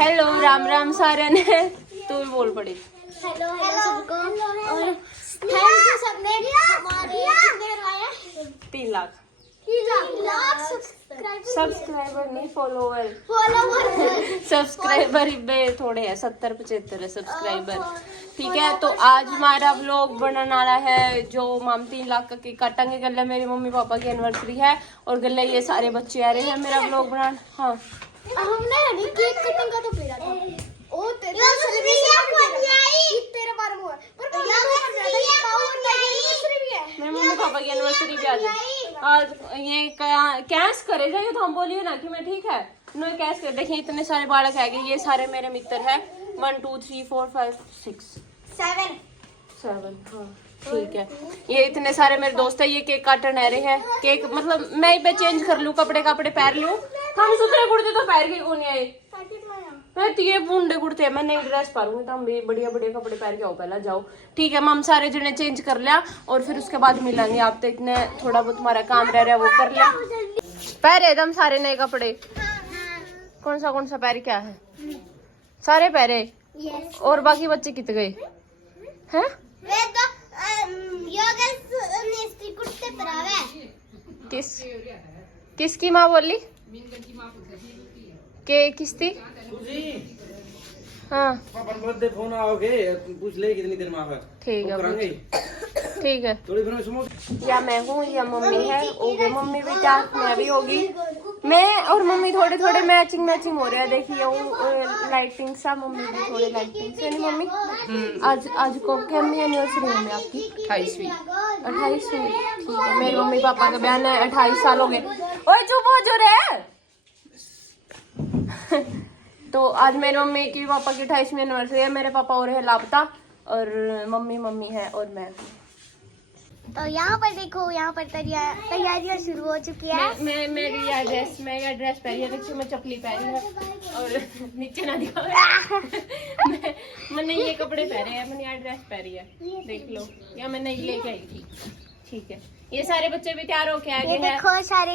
Hello Ram Ram सारे ने तू भी बोल पड़ी। हेलो सबको और थैंक यू सबने हमारे कितने करवाया 3 लाख 3 लाख सब्सक्राइबर नहीं फॉलोवर फॉलोवर सब्सक्राइबर ही थोड़े हैं 70-75 है सब्सक्राइबर। ठीक है तो आज हमारा व्लॉग बनने वाला है जो हम 3 लाख का केक काटेंगे। गले मेरे मम्मी पापा की एनिवर्सरी है और गले ये सारे बच्चे आ रहे हैं मेरा व्लॉग बनाने। हाँ हमने केक कटिंग का तो पेड़ा था ओ तेरा सेलिब्रेशन तेरे बारे में पर मेरे मम्मी पापा की एनिवर्सरी भी आज ये कैश करे जाइए तो हम बोलिए ना कि मैं ठीक है उन्होंने कैश कर। देखिए इतने सारे बालक है ये सारे मेरे मित्र है 1 2 3 4 5 6 7 हाँ ठीक है। ये इतने सारे मेरे दोस्त है ये केक काटने आ रहे हैं। केक मतलब मैं ही चेंज कर लूँ कपड़े पहन लूँ। हम सुथरे कुर्ते तो पहन के कौन आए तो ये बूंदे कुर्ते मैं नई ड्रेस पारूंगी तो हम भी बढ़िया बढ़िया कपड़े पहन के आओ पहला जाओ। ठीक है हम सारे जने चेंज कर लिया और फिर उसके बाद मिलेंगे। आप तो इतने थोड़ा बहुत हमारा काम रह रहा है वो कर लिया। पहरे एकदम सारे नए कपड़े कौन सा पैर क्या है सारे पहरे और बाकी बच्चे कितने गए हैं किसकी माँ बोली के किस थी। हाँ बर्थडे फोन आओगे पूछ ले कितनी देर में आवे। ठीक है या मैं हूँ या मम्मी है होगी मम्मी भी क्या मैं भी होगी मैं और मम्मी थोड़े मैचिंग हो रहे हैं। देखिए लाइटिंग सा मम्मी भी थोड़े लाइटिंग से नहीं मम्मी आज को क्या एनिवर्सरी है आपकी 28वीं। ठीक है मेरे मम्मी पापा का बयान है 28 साल हो गए। ओए चुप हो जो रे तो आज मेरे मम्मी की पापा की 28वीं एनिवर्सरी है। मेरे पापा और है लापता और मम्मी है और मैं। तो यहाँ पर देखो यहाँ पर तैयारियां शुरू हो चुकी है। मैं ड्रेस पहनी है देखिए मैं चपली पहनी है और नीचे ना दिखाओ मैंने ये कपड़े पहने हैं मैंने यहाँ ड्रेस पहनी है देख लो या मैंने ये लेके आई थी। ठीक है ये सारे बच्चे भी तैयार होके आए हैं। देखो सारे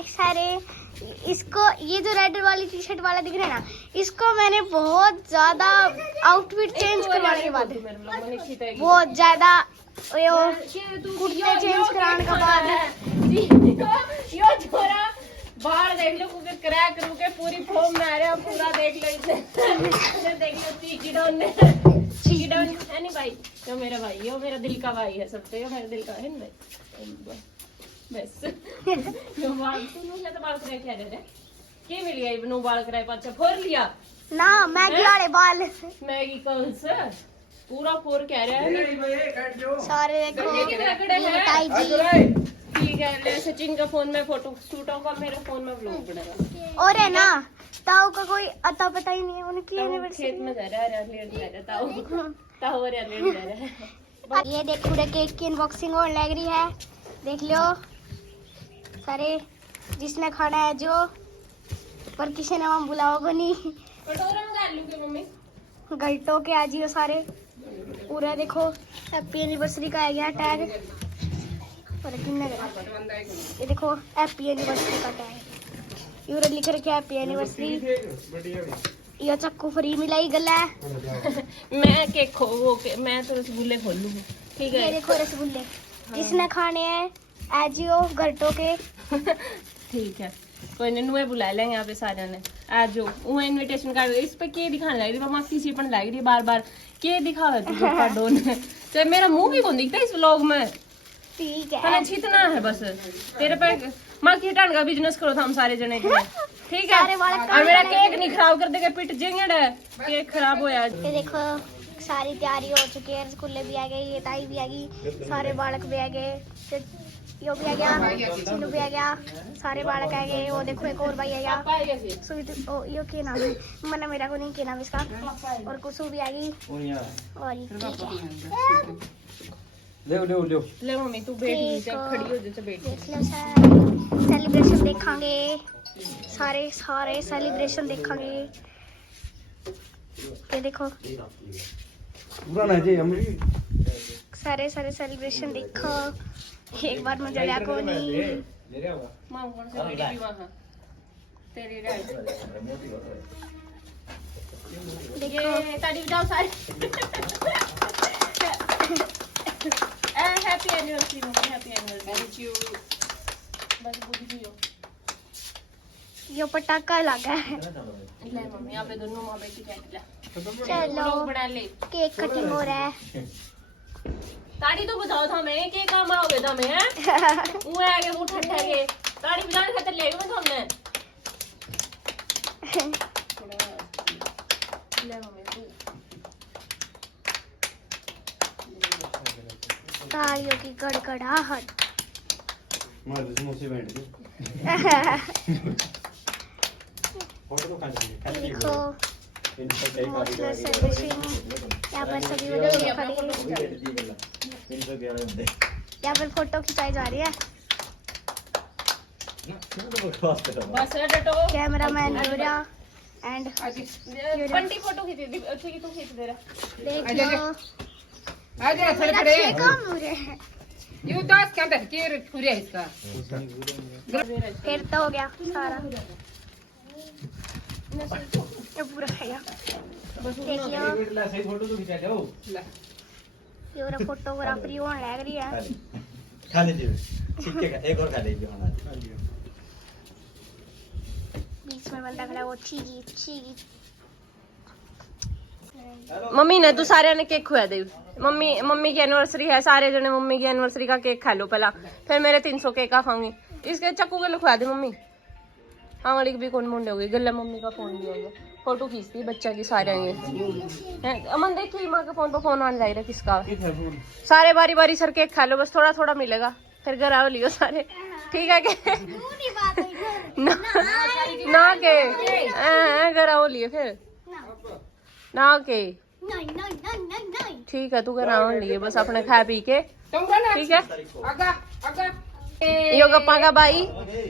इसको ये जो रेड वाली टी शर्ट वाला दिख रहा है ना इसको मैंने बहुत ज्यादा आउटफिट चेंज करवाने के बाद बहुत ज्यादा कुर्ते चेंज कराने के बाद यो छोरा बाहर देख लो कुछ क्रैक रुके पूरी फॉर्म में आ रहे हैं पूरा देख लो इधर देख लो चीकीडाउन है नहीं भाई यो मेरा भाई यो मेरा दिल का भाई है सबसे यो मेरा दिल का है ना भाई बस यो बाल तूने क्या तो बाल कराए क्या दे रहे के मिल गया इबनू बाल कराए पाछा फोर लिया ना मैगी वाले बाल मैगी कौन सा पूरा फोर कह रहा है सारे ठीक है ले सचिन का फोन में फोटो शूट होगा मेरे फोन में व्लॉग बनेगा। और है ना ताऊ का कोई अता पता ही नहीं है उनकी एनिवर्सरी खेत में जा रहा है लेट जा रहा ताऊ और लेट जा रहा है। ये देखो रे केक की अनबॉक्सिंग और लग रही है देख लो सारे जिसने खाना है जो पर किसी ने हम बुलाओगे नहीं कटोरा में डाल लूं के मम्मी गलटों के आज ही सारे पूरा देखो हैप्पी एनिवर्सरी का आ गया टैग और ये देखो हैप्पी एनिवर्सरी का टैग यूरे लिख रखे हैप्पी एनिवर्सरी। ये चक्कू फ्री मिला ही गला मैं केक मैं तो रसगुल्ले खोल लूंगी। ठीक है ये देखो रसगुल्ले जिसने खाने हैं आजियो गलटों के ठीक है कोई नहीं नुए बुला लेंगे यहाँ पे सारे ने आज जो वो इनविटेशन कार्ड इस पे के दिखाने लग रही मामा किसी पर लग रही बार के दिखावे तुझे डोन तो मेरा मुंह भी कौन दिखता है इस व्लॉग में। ठीक है छितना है बस तेरे पे माँ की हटाने का बिजनेस करो था हम सारे जने के ठीक है और मेरा केक नहीं खराब कर देगा पिट जेंगे केक खराब हो यार। ये देखो सारी तैयारी हो चुकी है रसगुल्ले भी आ गए ये ताई भी आ गई सारे बालक भी आ गए यो भी आ गया चिन्नू भी आ गया सारे बालक आ गए। वो देखो एक और भाई आ गया सुविध यो के नाम है मना मेरा को नहीं के नाम इसका और कुसु भी आ गई और ले मम्मी तू बैठ खड़ी हो जैसे बैठ देख लो सेलिब्रेशन देखांगे सारे सेलिब्रेशन देखांगे। ये देखो सारे सेलिब्रेशन देखो एक बार मजा लिया को नहीं मां कौन सा तेरी राइट देखो ताड़ी बजाओ सारे। Happy anniversary mummy, happy anniversary. Thank you. बस बुद्धि दियो। यो पटाखा लगा है। ले मम्मी यहाँ पे दोनों माँ बेटी बैठ जा। चलो लोग बना ले। केक कटिंग हो रहा है। ताड़ी तो बजाओ था मैं के काम आओगे था मैं वो आगे वो ठंडा के ताड़ी बजाने खातिर ले गए मैं हमने ले मम्मी तालियों की गड़गड़ाहट। मार दे समोसे बैठ गए। फोटो तो खींच देखो हौसला सर्विसिंग। यहाँ पर सभी बच्चे खड़े हैं। यहाँ पर फोटो खिंचाई जा रही है। बस डटो कैमरामैन यूरा एंड बंटी फोटो खींच दी अच्छी की तू खींच दे रहा देख लो आज थोड़े मेरा थोड़े 6 काम हो रहे हैं। यू दास क्या अंदर के पूरे इसका फिर तो हो गया सारा। ये पूरा खाया। देख लो सही फोटो तो खिंचा दो। यूरा फोटोग्राफरी होने लग रही है। खा लीजिए छिक्के का एक और खा लीजिए हमारा बीच में बंदा खड़ा है वो चीगी। मम्मी ने तू सारे ने केक खुआ दे मम्मी की एनिवर्सरी है सारे जने मम्मी की एनिवर्सरी का केक खा लो पहला फिर मेरे 300 केक का खाऊंगी इसके चक्कू के खुआ दे मम्मी। हाँ वाली भी कौन मुंडे हो गई गला मम्मी का फोन भी होगा फोटो खींचती बच्चा की सारे अमन देखिए माँ के फोन पर फोन आने लग रहा किसका सारे बारी बारी सर केक खा लो बस थोड़ा थोड़ा मिलेगा फिर घर आओ लियो सारे ठीक है के ना के घर आओ लिए फिर ना के नहीं। ठीक है तू घर आओ लिए बस अपने खा पी के ठीक है। आगा आगा यो गप्पा का भाई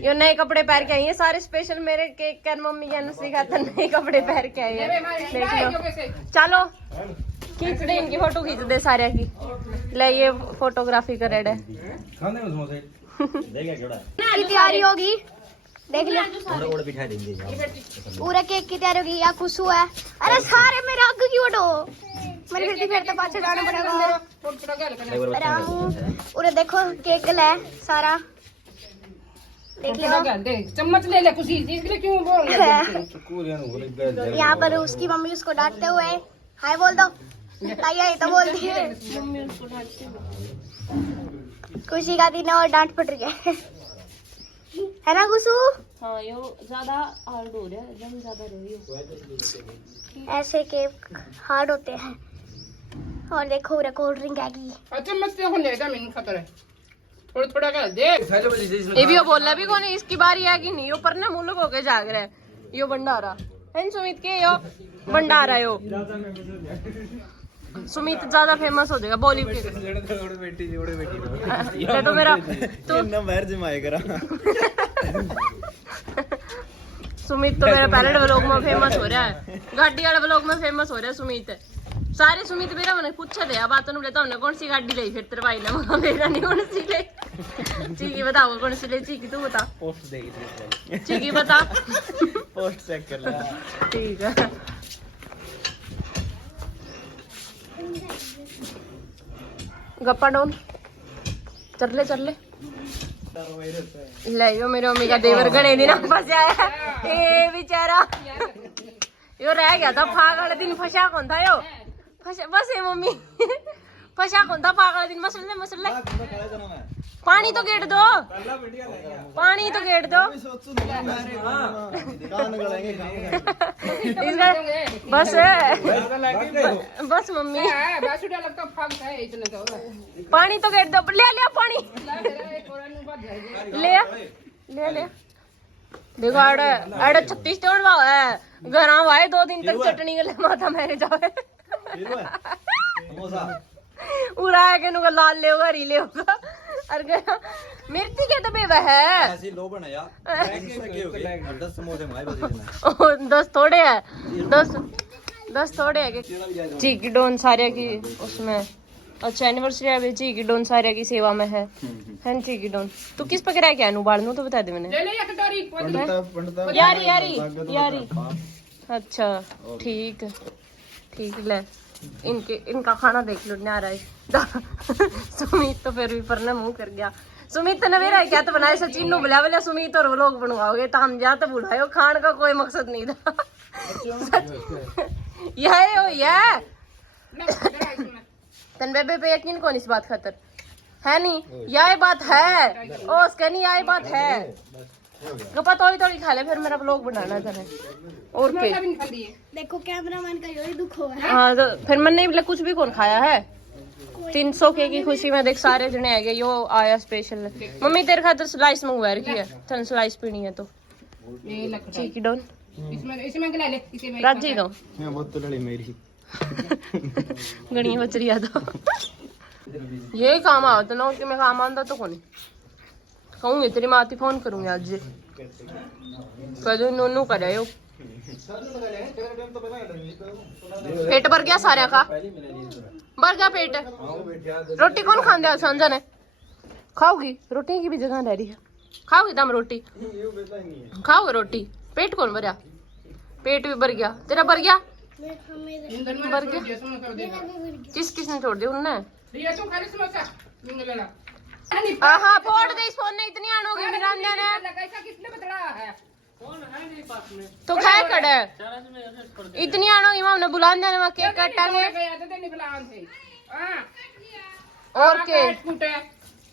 यो नए कपड़े पहन के आई है सारे स्पेशल मेरे केक कर मम्मी के एनिवर्सरी खातर नए कपड़े पहन के आई है देख लो चलो खींच दे इनकी फोटो खींच दे सारे की ले ये फोटोग्राफी कर रेड है खाने में समोसे देगा जोड़ा की तैयारी होगी देख लो थोड़ा और बिठा देंगे पूरा केक की तैयारी होगी। या खुशू है अरे सारे मेरे आगे की उठो मेरे फिर तो पाछे जाना पड़ेगा। पूरे देखो केक ले सारा देख लो। दे चम्मच ले ले कुछ चीज के लिए क्यों बोल रहे यहाँ पर उसकी मम्मी उसको डांटते हुए हाय बोल दो ताइया ये तो बोलती है खुशी का दिन और डांट पड़ रही है ना खुशू। हाँ यो ज्यादा हार्ड हो रहा है जब ज्यादा रही ऐसे केक हार्ड होते हैं। और देखो पूरा कोल्ड ड्रिंक आएगी। चम्मच से हो जाएगा मैंने खतर है थोड़ा थोड़ा कर दे ये भी वो बोल रहा भी कौन इसकी बारी है कि नहीं यो पर ना मुल्क होके जाग रहा है यो भंडारा है सुमित के यो भंडारा यो सुमित ज्यादा फेमस हो जाएगा बॉलीवुड तो मेरा तो बाहर जमाए करा सुमित तो मेरा पहले व्लॉग में फेमस हो रहा है गाड़ी वाले व्लॉग में फेमस हो रहा है सुमित सारे सुमित मेरा मैंने पूछा थे बात लेता हमने कौन सी गाड़ी ली फिर तेरे भाई ने मेरा नहीं कौन सी ले चीकी बताओ कौन सी ले चीकी तू बता पोस्ट देगी चीकी बता पोस्ट चेक कर ले ठीक है गप्पा डोन चल ले ले यो मेरी मम्मी का देवर घने दिन फंसा है ए बेचारा यो रह गया था फाग वाले दिन फंसा कौन था यो फंसा बस ये मम्मी फंसा कौन था फाग वाले दिन मसले पानी तो गेट दो पानी तो गेट दो इसका बस बस मम्मी बासुड़ा लगता फाग है इतने तो पानी तो गेट दो ले पानी ले देखो आड़े 36 तोड़ है घर आए 2 दिन तक चटनी गले माथा मेरे जाए उड़ा के नुका लाल ले होगा री ले होगा और गया मिर्ची के तो बेवा है ऐसी लो बनाया 10 समोसे माए बजे 10 थोड़े है 10 थोड़े है चीकी डोन सारे की उसमें अच्छा एनिवर्सरी अभी चीकी डोन सारे की सेवा में है चीकी डोन तू किस पे करा क्या बाढ़ तो बता दे मैंने ले ले एक डोरी यारी अच्छा ठीक ठीक ले इनका खाना देख लो न्यारा है। सुमित तो फिर भी परने मुंह कर गया। सुमित ने मेरा क्या तो बनाया सचिन नु बुला बोले सुमित और व्लॉग बनवाओगे तो हम जा तो बुलायो, खान का कोई मकसद नहीं था। यह हो यह तन बेबे पे यकीन कौन इस बात खातर है नहीं, यह बात है ओ उसके नहीं यह बात है। गप्पा थोड़ी थोड़ी खा ले फिर मेरा व्लॉग बनाना था और के देखो कैमरामैन का यही दुख हो है। हाँ तो फिर मैंने भी कुछ भी कौन खाया है। 300 के की खुशी में देख सारे जने आ गए। यो आया स्पेशल। मम्मी तेरे खातर स्लाइस मंगवा रखी है, तन स्लाइस पीनी है तो चीकी डोन इसमें ले ले इसे में राजी दो मैं बहुत तो लड़ी मेरी गणी बचरी आ तो ये काम आओ तो ना कि मैं काम आंदा तो कोनी कहूंगी तेरी माती फोन करूंगी आज कह दो नोनू करे यो। पेट भर गया सारे का, भर गया पेट। रोटी कौन खांदे आज सांझा ने? खाओगी रोटी की भी जगह रह रही है, खाओगी दम रोटी खाओगे रोटी। पेट कौन भरया? पेट भी भर गया तेरा, भर गया भर गया। किसने छोड़ दिया उनने? ये तो खाली समोसा मिंगला हाँ फोड़ दे इस फोन ने इतनी आणोगी मिरांडा ने कैसा किसने बतलाया है तो खाए कड़े इतनी आणोगी हमने बुलान देने में केक काटांगे और केक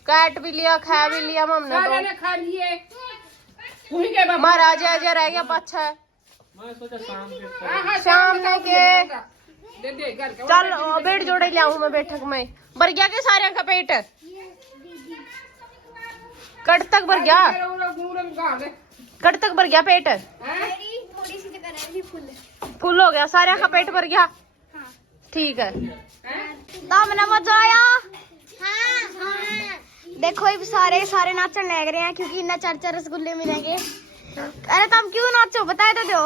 काट भी लिया खा भी लिया हमने तो खा लिए महाराज आजा रह गया पाछा है शाम में के चल बेट जोड़े ले आऊं मैं बैठक में। भर गया के सारे का पेट कट तक भर गया, कट तक भर गया पेट थोड़ी सी जगह रह गई फुल हो गया सारे का पेट भर गया। ठीक है दामना मजा आया। देखो ये सारे सारे नाचन लग रहे हैं क्योंकि इन्हें 4-4 रसगुल्ले मिलेंगे। अरे तुम क्यों नाचो बताए तो दो,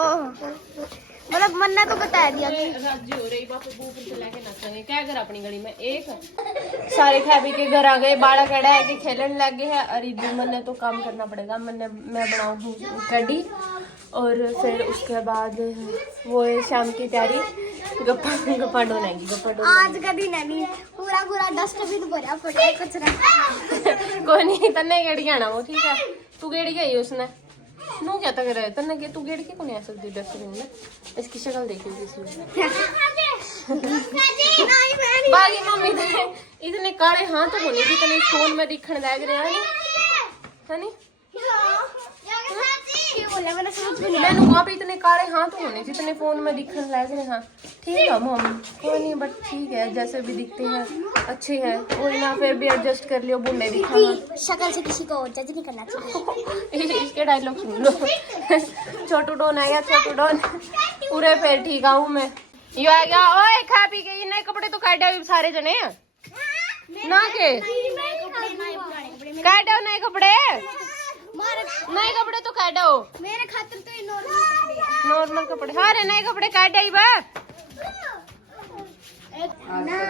मतलब मन ने तो बता दिया कि राजी हो रही बापू ऊपर से लेके नाचेंगे क्या कर अपनी गली में। एक सारे खाबी के घर आ गए, बाड़ा कड़ा है कि खेलने लग गए हैं। अरे मन ने तो काम करना पड़ेगा, मैं बनाऊँ कड़ी और फिर उसके बाद वो शाम की तैयारी गप्पा डोनेगी। गप्पा आज का दिन है नहीं पूरा पूरा डस्टबिन भरा पड़ा कचरा। कोई नहीं तन्ने गेड़ी आना वो ठीक है। तू गेड़ी गई उसने नू क्या तक रहे तन्ने के तू गेड़ी के कौन आ सकती डस्टबिन में। इसकी शक्ल देखी इसलिए बाकी मम्मी इतने काले हाथ होने जितने फोन में दिखने लग रहे है नी मैंने वहाँ पे इतने काले हाथ होने जितने फोन में दिखने लग रहे हैं। ठीक है मम्मी कोई नहीं बट ठीक है जैसे भी दिखते हैं अच्छे हैं कोई ना फिर भी एडजस्ट कर लियो बुढ़े दिखाना। शक्ल से किसी को जज नहीं करना चाहिए। इसके डायलॉग सुन लो। छोटू डॉन आएगा छोटू डॉन पूरे फिर ठीक आऊँ मैं। यो आ गया ओए खा पी के नए कपड़े तो काट डाल सारे जने ना के काट डाल नए कपड़े नए कपड़े तो काट डाओ मेरे खातिर तो ये नॉर्मल कपड़े हाँ रे नए कपड़े काट आई बा।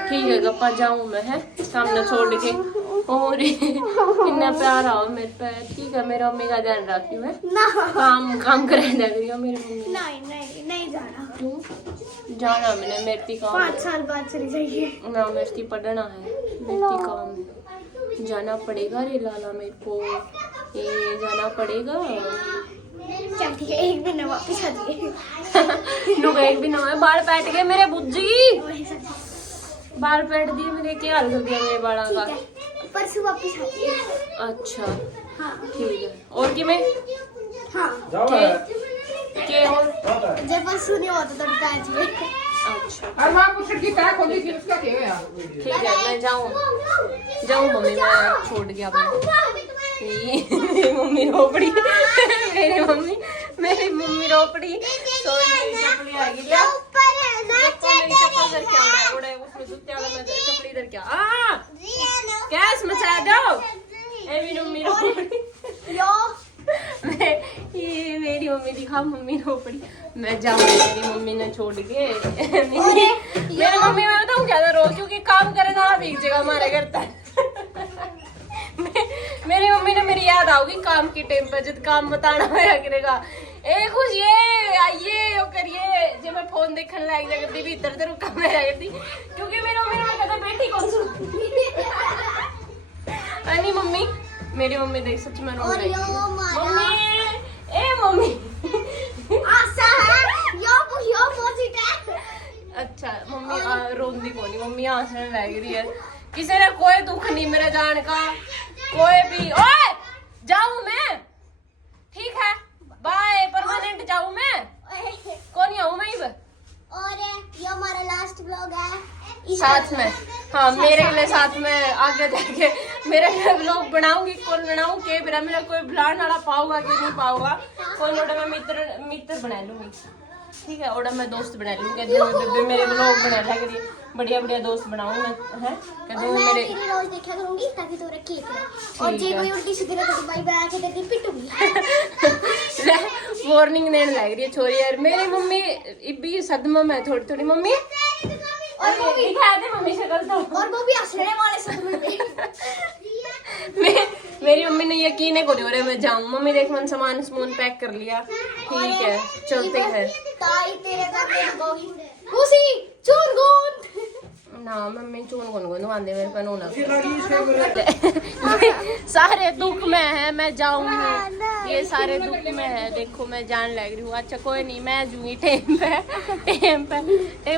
ठीक है गप्पा जाऊं मैं है सामने छोड़ के और इतना प्यार आओ मेरे पे। ठीक है मेरी मम्मी का ध्यान रखती हूँ मैं काम कराने लग रही हूँ मेरी मम्मी। नहीं जाना क्यों जाना मैंने मेरी काम 5 साल बाद चली जाइए ना मेरी पढ़ना है मेरी काम है जाना पड़ेगा रे लाला मेरे को ये जाना पड़ेगा। चल ठीक है एक दिन वापस आ जाइए। लोग एक दिन हमारे बाल पैट गए मेरे बुज्जी बाल पैट दिए मेरे क्या हाल कर दिया मेरे बालों का। परसों वापस आ जाइए। अच्छा हाँ ठीक है और कि मैं हाँ के और जब परसों नहीं होता तब आ जाइए। अच्छा और वहाँ कुछ की पैक होती थी उसका क्या है? ठीक है मैं जाऊँ मम्मी मैं छोड़ गया मेरी मम्मी रोपड़ी मेरी मम्मी रोपड़ी चपली आ गई चप्पल इधर क्या उड़ा उसमें जूते वाला में चपली इधर क्या कैस मचा दो मेरी मम्मी रोपड़ी ये मेरी मम्मी दिखा मम्मी रोपड़ी मैं जाऊँ मेरी मम्मी ने छोड़ के मेरी मम्मी मैं बताऊँ क्या था रोज क्योंकि काम करे ना एक जगह हमारे घर तक मेरी मम्मी ने मेरी याद आओगी काम की टाइम पे जब काम बताना होया करेगा ए खुशिए आइए ओ करिए जे मैं फोन देखने लग जा करती भी इधर उधर रुका मैं रह जाती क्योंकि मेरे मम्मी ने कहता बैठी कौन सुन नहीं मम्मी मेरी मम्मी देख सच में रो रही है मम्मी ए मम्मी आशा है यो पॉजिटिव अच्छा मम्मी रोंदी कोनी मम्मी हंसने लग रही है किसी ने कोई दुख नहीं मेरे जान का कोई भी ओए जाऊं मैं ठीक है बाय परमानेंट जाऊं मैं कौन आऊं मैं और ये हमारा लास्ट व्लॉग है साथ में हाँ मेरे लिए साथ में आगे जाके मेरे लिए व्लॉग बनाऊंगी कौन बनाऊं के मेरा मेरा कोई बुलाने वाला पाऊंगा कि नहीं पाऊंगा कौन ओड़ा मैं मित्र बना लूंगी ठीक है ओड़ा मैं दोस्त बना लूंगी मेरे व्लॉग बना लिया करिए बढ़िया बढ़िया दोस्त बनाऊं मैं हैं और मैं मेरे तेरी रोज देखा करूंगी ताकि तू रखी और जे कोई उल्टी सीधी रख बाई बाई आके तेरी पिटूंगी वार्निंग देने लग रही है छोरी यार मेरी मम्मी इब्बी सदमा में थोड़ी थोड़ी मम्मी और वो भी दिखा दे मम्मी शक्ल तो और वो भी हंसने वाले सदमे में मेरी मम्मी ने यकीन है को दे मैं जाऊं मम्मी देख मन सामान पैक कर लिया ठीक है चलते हैं ताई तेरे घर पे गोगी खुशी चूर गोंद ना मम्मी चून कौन कौन आंदे मेरे पे नूना सारे दुख में है मैं जाऊंगी ये सारे दुख में है देखो मैं जान लग रही हूँ अच्छा कोई नहीं मैं जूंगी टेम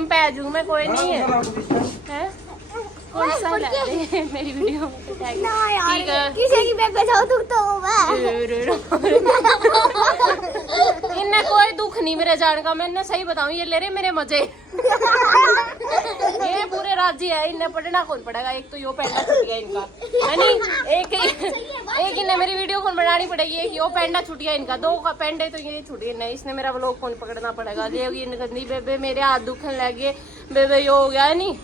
पे आ जूंगी मैं कोई नहीं है कौन सा ला दे मेरी वीडियो में तो टैग ना ठीक है यार किसी की बेबे जाओ दुख तो मैं इन्हें कोई दुख नहीं मेरे जान का मैं सही बताऊं ये ले रहे मेरे मजे ये पूरे राज्य है इन्हें पढ़ना कौन पड़ेगा एक तो यो पैंडा छूट गया इनका है नहीं एक इन्हें मेरी वीडियो कौन बनानी पड़ेगी एक यो पैंडा छूट गया इनका दो का पैंडे तो ये छूट गए नहीं इसने मेरा व्लॉग कौन पकड़ना पड़ेगा ये बेबे मेरे हाथ दुखने लगे बेबे यो हो गया नहीं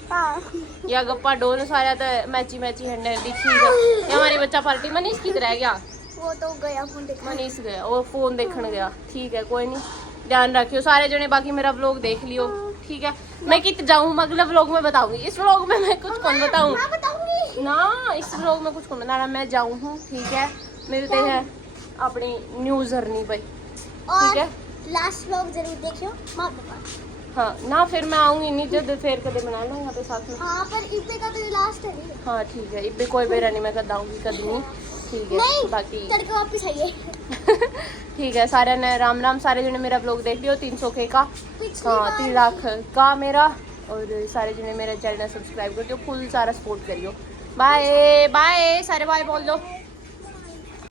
या गप्पा डोल सारा तो मैची हंडे दिखी ये हमारी बच्चा पार्टी मनीष की रह गया वो तो गया फोन देखने मनीष गया वो फोन देखने गया ठीक है कोई नहीं ध्यान रखियो सारे जने बाकी मेरा व्लॉग देख लियो ठीक है मैं कित जाऊँ अगले व्लॉग में बताऊंगी इस व्लॉग में मैं कुछ कौन बताऊँ मैं बताऊंगी ना इस व्लॉग में कुछ कौन बताना मैं जाऊँ हूँ ठीक है मिलते हैं अपनी न्यू जर्नी पे ठीक है लास्ट व्लॉग जरूर देखियो मां बाबा हाँ ना फिर मैं आऊंगी नहीं जब फिर कदे बनाना यहाँ पे साथ में हाँ पर इब्बे का तो लास्ट है हाँ ठीक है इब्बे कोई बेरा नहीं मैं कद आऊंगी कद नहीं ठीक है नहीं बाकी तड़के वापस आइए ठीक है सारे ने राम राम सारे जने मेरा ब्लॉग देख लियो 300K का पिछली हाँ बार 3 लाख का मेरा और सारे जने मेरा चैनल सब्सक्राइब कर दियो फुल सारा सपोर्ट करियो बाय बाय सारे बाय बोल दो